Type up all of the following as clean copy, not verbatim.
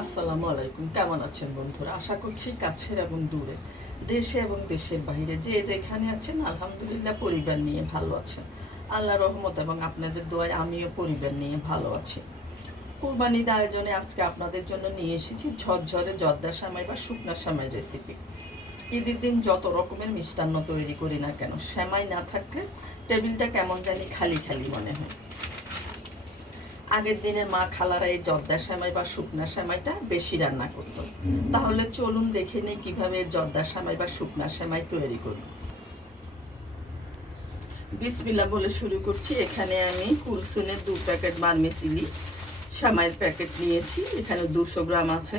আসসালামু আলাইকুম। কেমন আছেন বন্ধুরা? আশা করছি কাছের এবং দূরে, দেশে এবং দেশের বাইরে যে যেখানে আছেন আলহামদুলিল্লাহ পরিবার নিয়ে ভালো আছেন। আল্লাহর রহমত এবং আপনাদের দোয়ায় আমিও পরিবার নিয়ে ভালো আছি। কুরবানির আয়োজনে আজকে আপনাদের জন্য নিয়ে এসেছি ঝরঝরে জর্দা সেমাই বা শুকনা সেমাই রেসিপি। ঈদের দিন যত রকমের মিষ্টান্ন তৈরি করি না কেন, সেমাই না থাকলে টেবিলটা কেমন জানি খালি খালি মনে হয়। আগের দিনের মা খালারা এই জর্দা সেমাই বা শুকনা সেমাইটা বেশি রান্না করতো। তাহলে চলুন দেখে নিই কীভাবে জর্দা সেমাই বা শুকনা সেমাই তৈরি করি। বিসমিল্লাহ বলে শুরু করছি। এখানে আমি কুলসুনের 2 প্যাকেট বার্মিসিলি সেমাইয়ের প্যাকেট নিয়েছি। এখানে 200 গ্রাম আছে।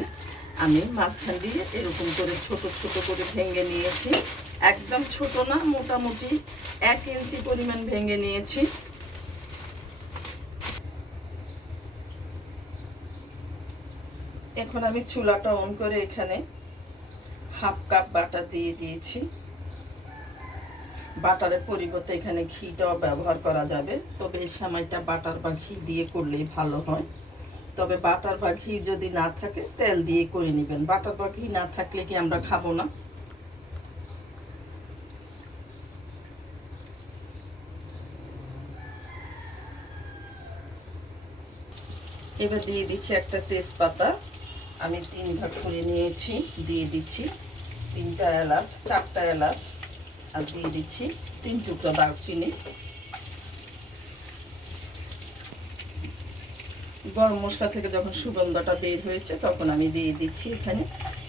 আমি মাঝখান দিয়ে এরকম করে ছোট ছোট করে ভেঙে নিয়েছি। একদম ছোট না, মোটামুটি 1 ইঞ্চি পরিমাণ ভেঙে নিয়েছি। এখন আমি চুলাটা অন করে এখানে হাফ কাপ বাটার দিয়ে দিয়েছি। বাটারের পরিবর্তে এখানে ঘিটাও ব্যবহার করা যাবে, তবে এই সেমাইটা বাটার বা ঘি দিয়ে করলেই ভালো হয়। তবে বাটার বা ঘি যদি না থাকে তেল দিয়ে করে নেবেন। বাটার বা ঘি না থাকলে কি আমরা খাবো না? এবার দিয়ে দিচ্ছি একটা তেজপাতা, আমি 3 ভাগ করে নিয়েছি। দিয়ে দিচ্ছি 3টা এলাচ, 4টা এলাচ, আর দিয়ে দিচ্ছি 3 টুকরা দারচিনি। গরম মশলা থেকে যখন সুগন্ধটা বের হয়েছে তখন আমি দিয়ে দিচ্ছি এখানে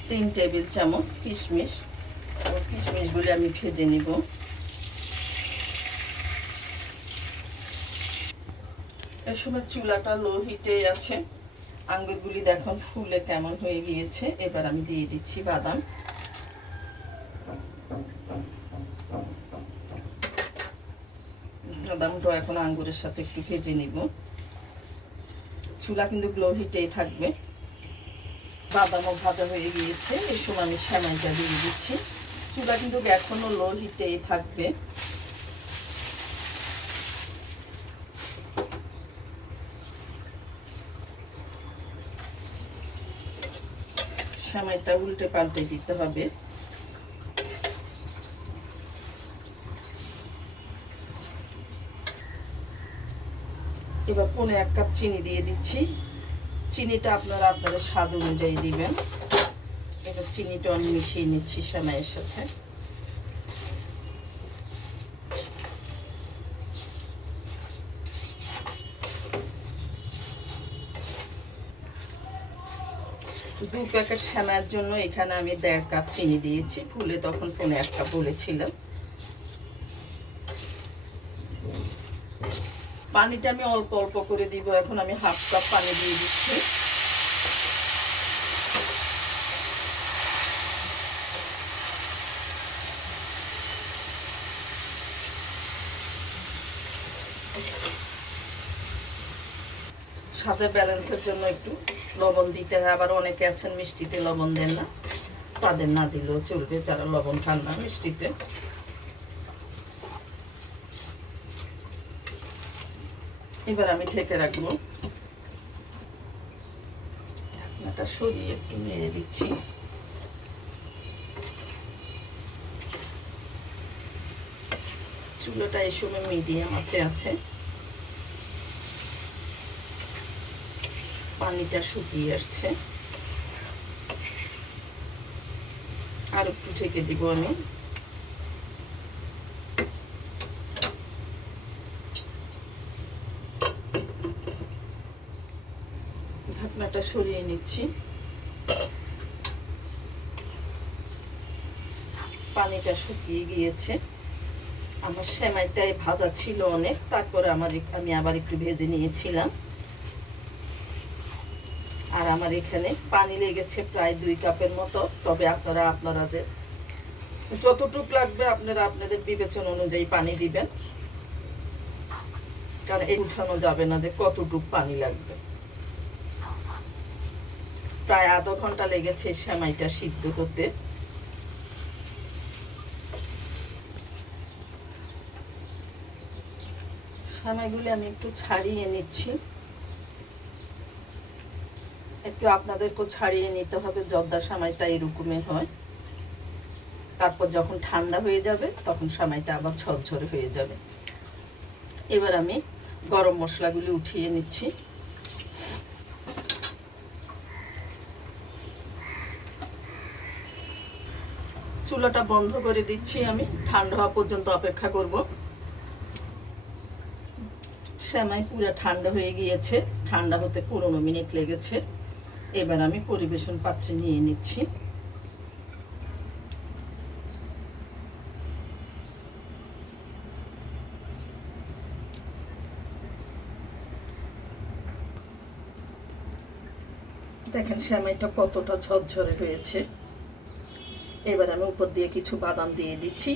3 টেবিল চামচ কিশমিশ। কিশমিশগুলি আমি ভেজে নিব। এই সময় চুলাটা লো হিটে আছে। আঙ্গুরগুলি দেখুন ফুলে কেমন হয়ে গিয়েছে। এবার আমি দিয়ে দিচ্ছি বাদাম। বাদামটা এখন আঙ্গুরের সাথে একটু ভেজে নিব। চুলা কিন্তু লো হিটেই থাকবে। বাদামও ভাজা হয়ে গিয়েছে। এই সময় আমি সেমাইটা দিয়ে দিচ্ছি। চুলা কিন্তু এখনও লো হিটেই থাকবে। সেমাইটা উল্টে পাল্টে দিতে হবে। এবার 1/4 কাপ চিনি দিয়ে দিচ্ছি। চিনিটা আপনারা আপনাদের স্বাদ অনুযায়ী দিবেন। এবার চিনিটা আমি মিশিয়ে নিচ্ছি সেমাইয়ের সাথে। দু প্যাকেট সেমাইয়ের জন্য এখানে আমি 1.5 কাপ চিনি দিয়েছি। ভুলে তখন 1.5 কাপ বলেছিলাম। পানিটা আমি অল্প অল্প করে দিব। এখন আমি হাফ কাপ পানি দিয়ে দিচ্ছি। স্বাদের ব্যালেন্সের জন্য একটু লবণ দিতে হয়। আবার অনেকে আছেন মিষ্টিতে লবণ দেন না, তাদের না দিলেও চলবে যারা লবণ খান না মিষ্টিতে। এবার আমি ঢেকে রাখবো। ঢাকনাটা সরিয়ে একটু নেড়ে দিচ্ছি। চুলাটা এই সময় মিডিয়াম আঁচে আছে। পানিটা শুকিয়ে আসছে। আর একটু ঢেকে দিব আমি। ঢাকনাটা সরিয়ে নিচ্ছি। পানিটা শুকিয়ে গিয়েছে। আমার সেমাইটাই ভাজা ছিল অনেক, তারপরে আমি আবার একটু ভেজে নিয়েছিলাম। আর আমার এখানে পানি লেগেছে প্রায় 2 কাপের মতো। তবে আপনারা আপনাদের যতটুকু লাগবে আপনারা আপনাদের বিবেচনা অনুযায়ী পানি দিবেন, কারণ বোঝানো যাবে না যে কতটুকু পানি লাগবে। প্রায় আধা ঘন্টা লেগেছে সেমাইটা সিদ্ধ হতে। সেমাইগুলি আমি একটু ছাড়িয়ে নিচ্ছি। একটু আপনাদেরকেও ছাড়িয়ে নিতে হবে, জর্দা সেমাইটা এরকমই হয়। তারপর যখন ঠান্ডা হয়ে যাবে তখন সেমাইটা আবার ঝরঝরে হয়ে যাবে। এবার আমি গরম মশলাগুলি উঠিয়ে নিচ্ছি। চুলাটা বন্ধ করে দিচ্ছি, আমি ঠান্ডা হওয়া পর্যন্ত অপেক্ষা করব। সেমাই পুরো ঠান্ডা হয়ে গিয়েছে, ঠান্ডা হতে 15 মিনিট লেগেছে। এবার আমি পরিবেশন পাত্রে নিয়ে নিচ্ছি। দেখেন সেমাইটা কতটা ঝরঝরে হয়েছে। এবার আমি উপর দিয়ে কিছু বাদাম দিয়ে দিচ্ছি।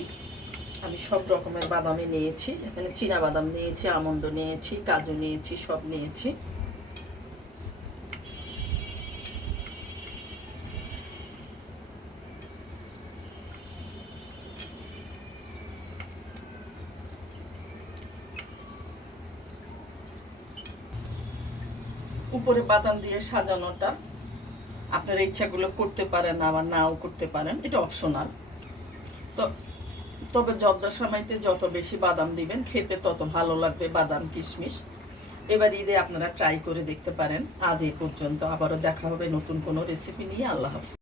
আমি সব রকমের বাদামই নিয়েছি, এখানে চীনা বাদাম নিয়েছি, আমন্ড নিয়েছি, কাজু নিয়েছি, সব নিয়েছি। উপরে বাদাম দিয়ে সাজানোটা আপনারা ইচ্ছাগুলো করতে পারেন, আবার নাও করতে পারেন, এটা অপশনাল। তো তবে জর্দা সেমাইতে যত বেশি বাদাম দিবেন খেতে তত ভালো লাগবে, বাদাম কিশমিশ। এবার ঈদে আপনারা ট্রাই করে দেখতে পারেন। আজ এই পর্যন্ত, আবারও দেখা হবে নতুন কোনো রেসিপি নিয়ে। আল্লাহ হাফেজ।